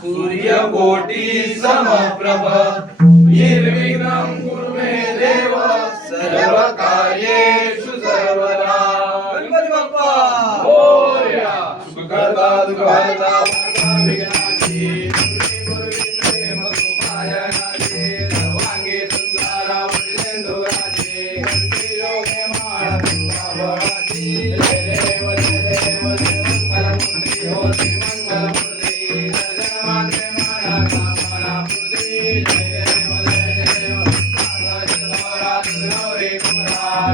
सूर्य कोटि सम समप्रभ निर्विघ्न गुरु में देव सर्व कार्य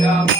Yeah.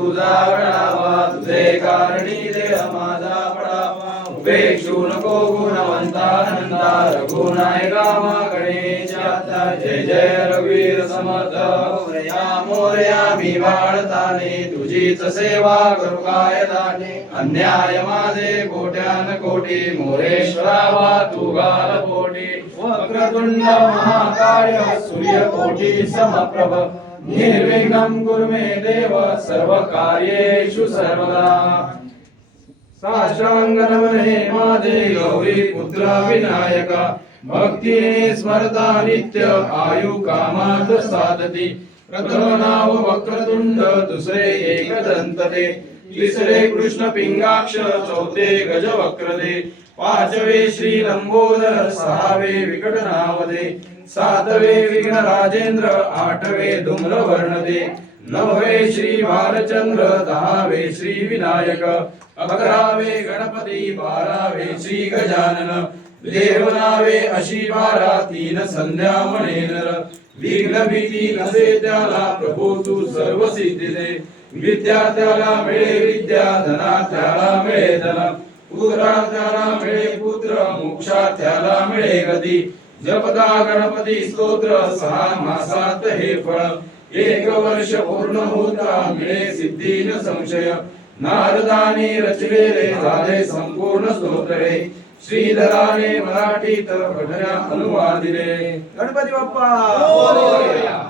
तुझा पडावा तुझे कारणी देह माझा पडावा. उपेक्षू नको गुणवंता नंदा रघुनायका गणेशा जय जय रवीर समर्थ मोरया मोरया मी वाढताने. तुझीच सेवा करू काय दाने? अन्याय माझे कोट्यान कोटी मोरेश्वरावा तू गाल पोटी. वक्रतुंड महाकाय सूर्य कोटी समप्रभ. निर्विघ्नं कुरु मे देव सर्वकार्येषु सर्वदा। साष्टाङ्गनमने मादे गौरी पुत्र विनायक भक्तीने स्मरता नित्य आयु कामात साधती। प्रथम नाव वक्रतुंड दुसरे एकदंत तिसरे कृष्ण पिंगाक्ष चौथे गज वक्रदे पाचवे श्री लंबोदर सहावे विकट नावदे सातवे विघ्न राजेंद्र आठवे धूम्र वर्णदे नववे श्री भालचंद्र दहावे श्री विनायक अकरावे गणपती बारावे श्री गजानन देवनावे अशी बारा तीन संध्या म्हणे नर. विघ्न भीती नसे त्याला प्रभू तू सर्व सिद्धी दे विद्या त्याला मिळे विद्या धना त्याला मिळे धन. पुत्रा त्याला मिळे पुत्र मोक्षा त्याला मिळे गती. जपदा गणपती स्तोत्र सहा मासात हे फळ. एक वर्ष पूर्ण होता मिळे सिद्धी न संशय. नारदाने रचलेले झाले संपूर्ण स्तोत्रे. श्रीधराने मराठीत पठण्या अनुवादिले गणपती बाप्पा! मोरया.